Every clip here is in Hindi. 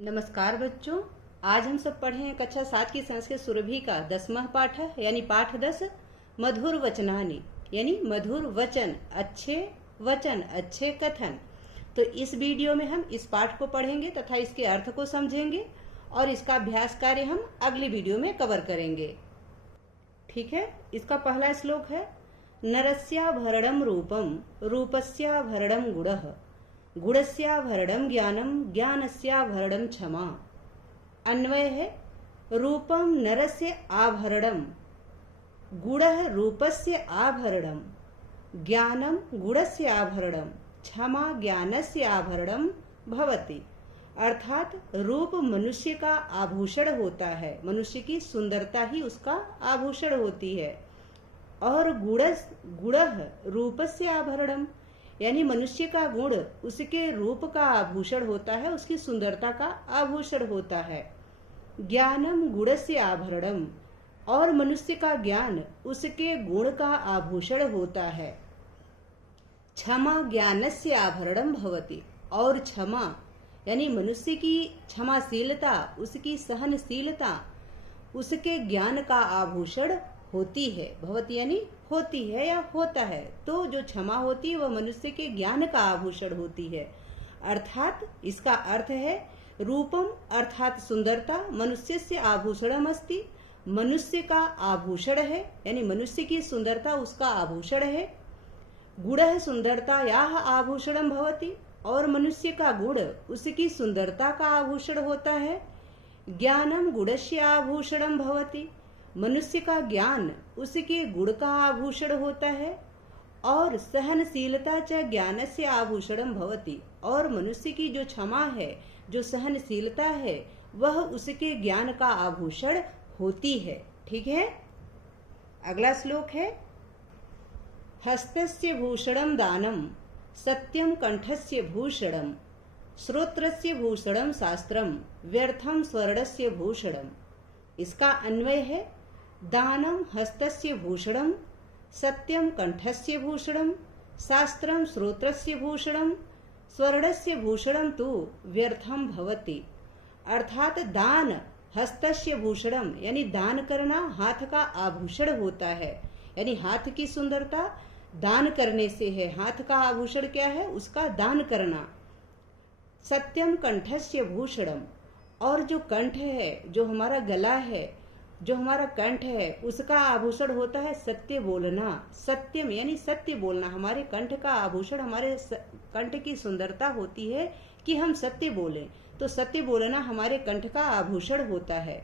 नमस्कार बच्चों, आज हम सब पढ़े कक्षा 7 की संस्कृत सुरभि का 10वां पाठ है, यानी पाठ 10 मधुर वचनानि, यानी मधुर वचन, अच्छे कथन। तो इस वीडियो में हम इस पाठ को पढ़ेंगे तथा इसके अर्थ को समझेंगे और इसका अभ्यास कार्य हम अगली वीडियो में कवर करेंगे। ठीक है, इसका पहला श्लोक है नरस्याभरणं रूपम रूपस्याभरणं गुणः गुणस्याभरणं ज्ञानम ज्ञानस्याभरणं क्षमा। अन्वय है रूपम नरस्य आभरणम गुणः रूपस्य आभरणम ज्ञानम गुणस्य आभरणम क्षमा ज्ञानस्य आभरणम भवति। अर्थात रूप मनुष्य का आभूषण होता है, मनुष्य की सुंदरता ही उसका आभूषण होती है। और गुणः रूपस्य आभरणम, यानी मनुष्य का गुण उसके रूप का आभूषण होता है, उसकी सुंदरता का आभूषण होता है। ज्ञानम गुणस्य आभरणम, और मनुष्य का ज्ञान उसके गुण का आभूषण होता है। क्षमा ज्ञानस्य आभरणम भवति, और क्षमा यानी मनुष्य की क्षमाशीलता, उसकी सहनशीलता उसके ज्ञान का आभूषण होती है। भवति यानी होती है या होता है, तो जो क्षमा होती है वह मनुष्य के ज्ञान का आभूषण होती है। अर्थात इसका अर्थ है रूपम अर्थात सुंदरता मनुष्य से आभूषणम अस्ति, मनुष्य का आभूषण है, यानी मनुष्य की सुंदरता उसका आभूषण है। गुणः सुंदरता याह आभूषणम भवति, और मनुष्य का गुण उसकी सुंदरता का आभूषण होता है। ज्ञानम गुणस्य आभूषणम भवति, मनुष्य का ज्ञान उसके गुण का आभूषण होता है। और सहनशीलता च ज्ञानस्य आभूषणम भवति, और मनुष्य की जो क्षमा है, जो सहनशीलता है, वह उसके ज्ञान का आभूषण होती है। ठीक है, अगला श्लोक है हस्तस्य भूषणम दानम सत्यम कंठस्य भूषणम श्रोत्रस्य भूषणम शास्त्रम व्यर्थम स्वर्णस्य भूषणम। इसका अन्वय है दानम हस्तस्य भूषणम सत्यम कंठस्य भूषणम शास्त्रम श्रोत्रस्य भूषणम स्वर्णस्य भूषणम तु व्यर्थम भवति। अर्थात दान हस्तस्य भूषणम, यानी दान करना हाथ का आभूषण होता है, यानी हाथ की सुंदरता दान करने से है। हाथ का आभूषण क्या है? उसका दान करना। सत्यम कंठस्य भूषणम, और जो कंठ है, जो हमारा गला है, जो हमारा कंठ है, उसका आभूषण होता है सत्य बोलना। सत्यम यानी सत्य बोलना, हमारे कंठ का आभूषण, हमारे कंठ की सुंदरता होती है कि हम सत्य बोलें, तो सत्य बोलना हमारे कंठ का आभूषण होता है।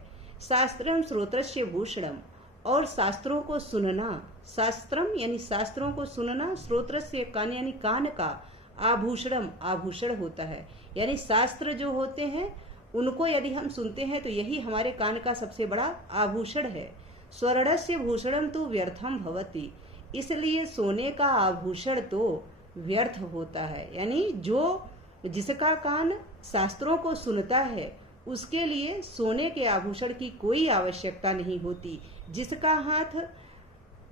शास्त्रम श्रोत्रस्य भूषणम, और शास्त्रों को सुनना, शास्त्रम यानी शास्त्रों को सुनना, श्रोत्रस्य कान यानी कान का आभूषणम आभूषण होता है, यानी शास्त्र जो होते हैं उनको यदि हम सुनते हैं तो यही हमारे कान का सबसे बड़ा आभूषण है। स्वर्णस्य भूषणम तो व्यर्थम भवति, इसलिए सोने का आभूषण तो व्यर्थ होता है, यानी जो जिसका कान शास्त्रों को सुनता है उसके लिए सोने के आभूषण की कोई आवश्यकता नहीं होती। जिसका हाथ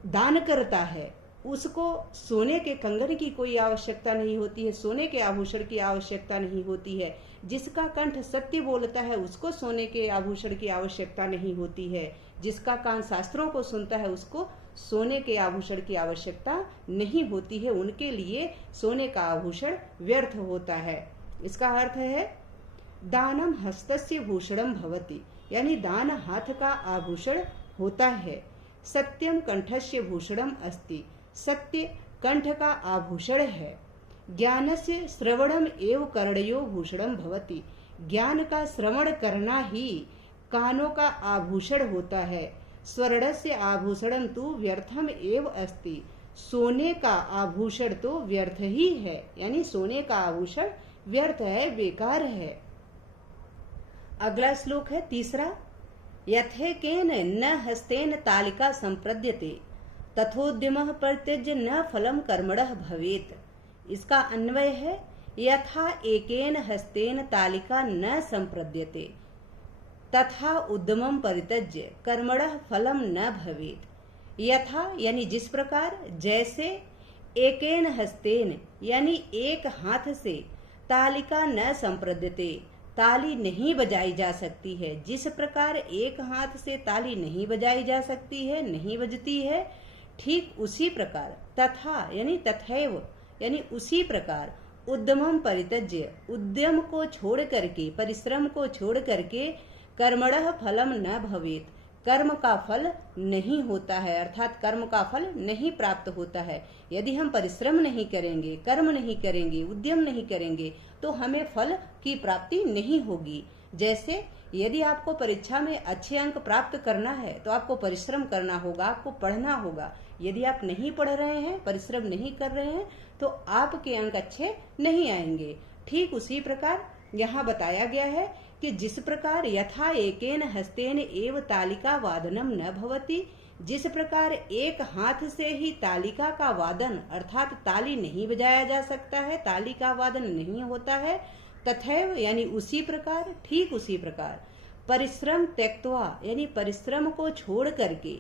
दान करता है उसको सोने के कंगन की कोई आवश्यकता नहीं होती है, सोने के आभूषण की आवश्यकता नहीं होती है। जिसका कंठ सत्य बोलता है उसको सोने के आभूषण की आवश्यकता नहीं होती है। जिसका कान शास्त्रों को सुनता है उसको सोने के आभूषण की आवश्यकता नहीं होती है, उनके लिए सोने का आभूषण व्यर्थ होता है। इसका अर्थ है दानम हस्तस्य भूषणम भवति, यानी दान हाथ का आभूषण होता है। सत्यम कंठस्य भूषणम अस्ति, सत्य कंठ का आभूषण है। ज्ञानस्य श्रवणम एव कर्णयो भूषणम भवति, ज्ञान का श्रवण करना ही कानों का आभूषण होता है। स्वर्णस्य आभूषणम तो व्यर्थम एव अस्ति, सोने का आभूषण तो व्यर्थ ही है, यानी सोने का आभूषण व्यर्थ है, बेकार है। अगला श्लोक है तीसरा यथेकेन न हस्तेन तालिका संप्रद्यते तथोद्यमः परित्यज्य न फलम कर्मणः भवेत्। इसका अन्वय है यथा एकेन हस्तेन तालिका न संप्रद्यते तथा उद्यमं परित्यज्य कर्मणः फलम न भवेत्। यथा यानी जिस प्रकार, जैसे, एकेन हस्तेन यानी एक हाथ से, तालिका न संप्रद्यते ताली नहीं बजाई जा सकती है। जिस प्रकार एक हाथ से ताली नहीं बजाई जा सकती है, नहीं बजती है, ठीक उसी प्रकार तथा यानी तथैव यानी उसी प्रकार उद्यमम परित्यज्य उद्यम को छोड़ करके, परिश्रम को छोड़ करके कर्मणः फलम न भवेत कर्म का फल नहीं होता है, अर्थात कर्म का फल नहीं प्राप्त होता है। यदि हम परिश्रम नहीं करेंगे, कर्म नहीं करेंगे, उद्यम नहीं करेंगे तो हमें फल की प्राप्ति नहीं होगी। जैसे यदि आपको परीक्षा में अच्छे अंक प्राप्त करना है तो आपको परिश्रम करना होगा, आपको पढ़ना होगा। यदि आप नहीं पढ़ रहे हैं, परिश्रम नहीं कर रहे हैं तो आपके अंक अच्छे नहीं आएंगे। ठीक उसी प्रकार यहाँ बताया गया है कि जिस प्रकार यथा एकेन हस्तेन एव तालिका वादनम न भवति, जिस प्रकार एक हाथ से ही तालिका का वादन अर्थात ताली नहीं बजाया जा सकता है, ताली का वादन नहीं होता है, तथैव यानी उसी प्रकार, ठीक उसी प्रकार परिश्रम त्यक्त्वा यानी परिश्रम को छोड़ करके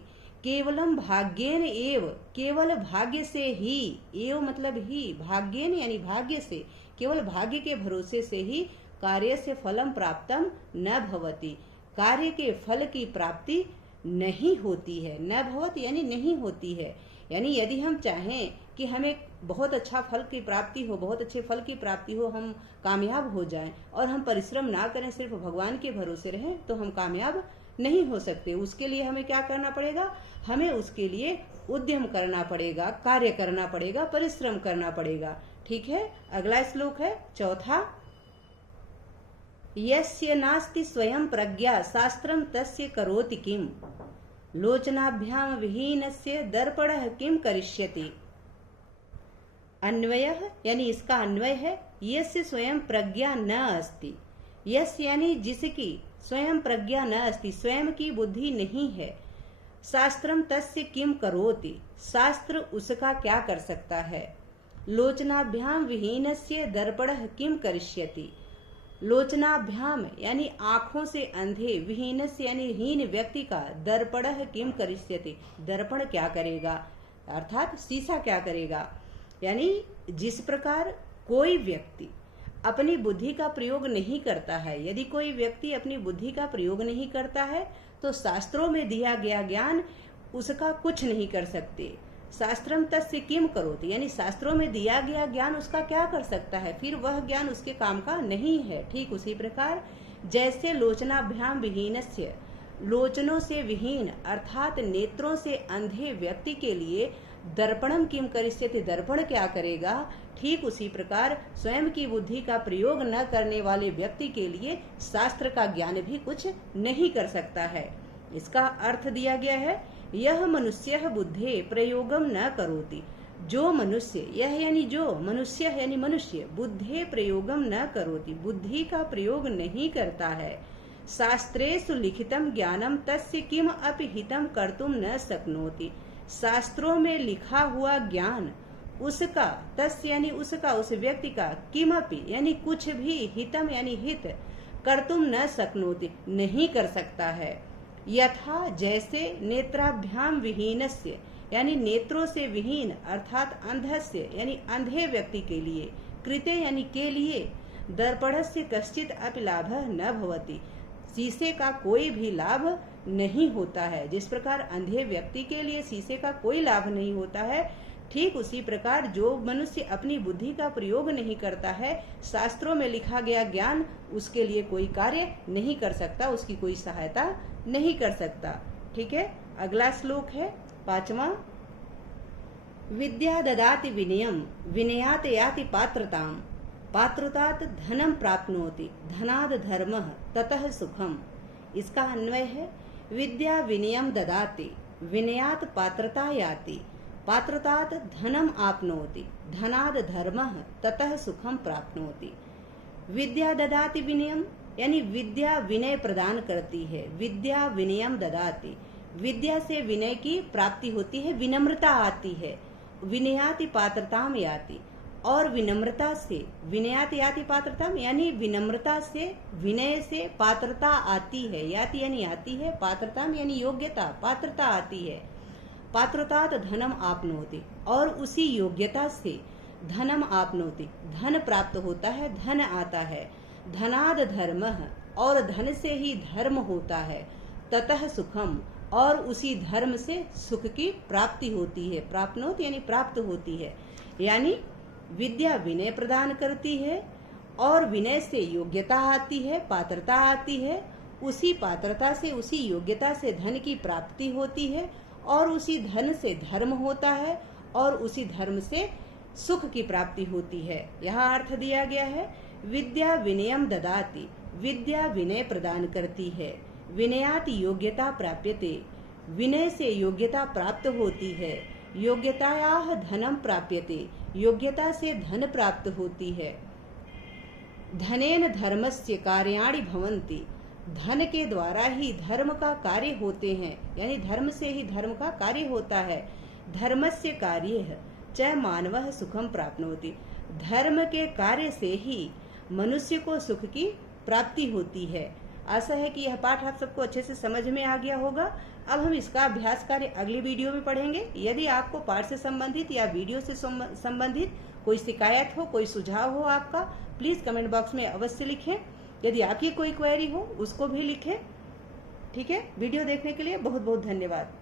केवलम भाग्येन एव केवल भाग्य से ही, एव मतलब ही, भाग्येन यानी भाग्य से, केवल भाग्य के भरोसे से ही कार्य से फलम प्राप्तम न भवति कार्य के फल की प्राप्ति नहीं होती है। न भवति यानी नहीं होती है। यानी यदि हम चाहें कि हमें बहुत अच्छा फल की प्राप्ति हो, बहुत अच्छे फल की प्राप्ति हो, हम कामयाब हो जाएं और हम परिश्रम ना करें, सिर्फ भगवान के भरोसे रहें, तो हम कामयाब नहीं हो सकते। उसके लिए हमें क्या करना पड़ेगा? हमें उसके लिए उद्यम करना पड़ेगा, कार्य करना पड़ेगा, परिश्रम करना पड़ेगा। ठीक है, अगला श्लोक है चौथा। यस्य नास्ति स्वयं प्रज्ञा शास्त्रम तस्य करोति किम लोचनाभ्याम विहीनस्य दर्पणः किम करिष्यति। अन्वयः यानी इसका अन्वय है यस्य स्वयं प्रज्ञा न अस्ति। यस्य यानी जिसकी स्वयं प्रज्ञा न अस्ति, स्वयं की बुद्धि नहीं है। शास्त्रम तस्य किम करोति, शास्त्र उसका क्या कर सकता है। लोचनाभ्याम विहीनस्य दर्पणः किम करिष्यति। लोचनाभ्याम यानी आंखों से अंधे, विहीनस्य यानी हीन व्यक्ति का दर्पणः किम करिष्यति, दर्पण क्या करेगा, अर्थात शीशा क्या करेगा। यानी जिस प्रकार कोई व्यक्ति अपनी बुद्धि का प्रयोग नहीं करता है, यदि कोई व्यक्ति अपनी बुद्धि का प्रयोग नहीं करता है तो शास्त्रों में दिया गया ज्ञान उसका कुछ नहीं कर सकते। शास्त्रम तस्य किम करोति यानी शास्त्रों में दिया गया ज्ञान उसका क्या कर सकता है, फिर वह ज्ञान उसके काम का नहीं है। ठीक उसी प्रकार जैसे लोचनाभ्याम विहीनस्य, लोचनों से विहीन अर्थात नेत्रों से अंधे व्यक्ति के लिए दर्पणम किम करिष्यति, दर्पण क्या करेगा, ठीक उसी प्रकार स्वयं की बुद्धि का प्रयोग न करने वाले व्यक्ति के लिए शास्त्र का ज्ञान भी कुछ नहीं कर सकता है। इसका अर्थ दिया गया है यह मनुष्य बुद्धे प्रयोगम न करोति, जो मनुष्य, यह यानी जो, मनुष्य यानी मनुष्य, बुद्धे प्रयोगम न करोति, बुद्धि का प्रयोग नहीं करता है। शास्त्रेषु लिखितम ज्ञानम तस्य किम अपि हितम कर्तुम न शक्नोति, शास्त्रों में लिखा हुआ ज्ञान उसका, तस्य यानी उसका, उस व्यक्ति का, किमपि यानी कुछ भी, हितम यानी हित, कर्तुम न शक्नोति नहीं कर सकता है। यथा जैसे नेत्राभ्याम विहीनस्य यानी नेत्रों से विहीन अर्थात अंधस्य यानी अंधे व्यक्ति के लिए, कृते यानी के लिए, दर्पणस्य कश्चित अपि लाभः न भवति, शीशे का कोई भी लाभ नहीं होता है। जिस प्रकार अंधे व्यक्ति के लिए शीशे का कोई लाभ नहीं होता है, ठीक उसी प्रकार जो मनुष्य अपनी बुद्धि का प्रयोग नहीं करता है, शास्त्रों में लिखा गया ज्ञान उसके लिए कोई कार्य नहीं कर सकता, उसकी कोई सहायता नहीं कर सकता। ठीक है, अगला श्लोक है पांचवा। विद्या ददाति विनयम विनयात याति पात्रताम पात्रतात धनम प्राप्नोति धनाद धर्मः ततः सुखम। इसका अन्वय है विद्या विनयम ददाति विनयात पात्रता याति पात्रतात धनम आपनोति धनाद धर्मः ततः सुखम प्राप्नोति। विद्या ददाति विनयम यानी विद्या विनय प्रदान करती है। विद्या विनयम ददाति, विद्या से विनय की प्राप्ति होती है, विनम्रता आती है। विनयाति पात्रताम याति, और विनम्रता से, विनयाति याति पात्रताम यानी विनम्रता से, विनय से पात्रता आती है। याति यानी आती है, पात्रताम यानी योग्यता, पात्रता आती है। पात्रतात धनम आपनोति, और उसी योग्यता से धनम आपनोति, धन प्राप्त होता है, धन आता है। धनाद धर्मः, और धन से ही धर्म होता है, ततः सुखम, और उसी धर्म से सुख की प्राप्ति होती है। प्राप्नोत यानी प्राप्त होती है, यानी विद्या विनय प्रदान करती है और विनय से योग्यता आती है, पात्रता आती है, उसी पात्रता से उसी योग्यता से धन की प्राप्ति होती है और उसी धन से धर्म होता है और उसी धर्म से सुख की प्राप्ति होती है। यहाँ अर्थ दिया गया है विद्या विनयम ददाति, विद्या विनय प्रदान करती है, विनयात योग्यता प्राप्यते, विनय से योग्यता प्राप्त होती है, योग्यतायाः धनम प्राप्यते, योग्यता से धन प्राप्त होती है, धनेन धर्मस्य कार्याणि भवन्ति, धन के द्वारा ही धर्म का कार्य होते हैं, यानी धर्म से ही धर्म का कार्य होता है। धर्मस्य कार्यः च मानवः सुखम प्राप्नोति, धर्म के कार्य से ही मनुष्य को सुख की प्राप्ति होती है। आशा है कि यह पाठ आप सबको अच्छे से समझ में आ गया होगा। अब हम इसका अभ्यास कार्य अगली वीडियो में पढ़ेंगे। यदि आपको पाठ से संबंधित या वीडियो से संबंधित कोई शिकायत हो, कोई सुझाव हो आपका, प्लीज कमेंट बॉक्स में अवश्य लिखें। यदि आपकी कोई क्वेरी हो उसको भी लिखें। ठीक है, वीडियो देखने के लिए बहुत बहुत धन्यवाद।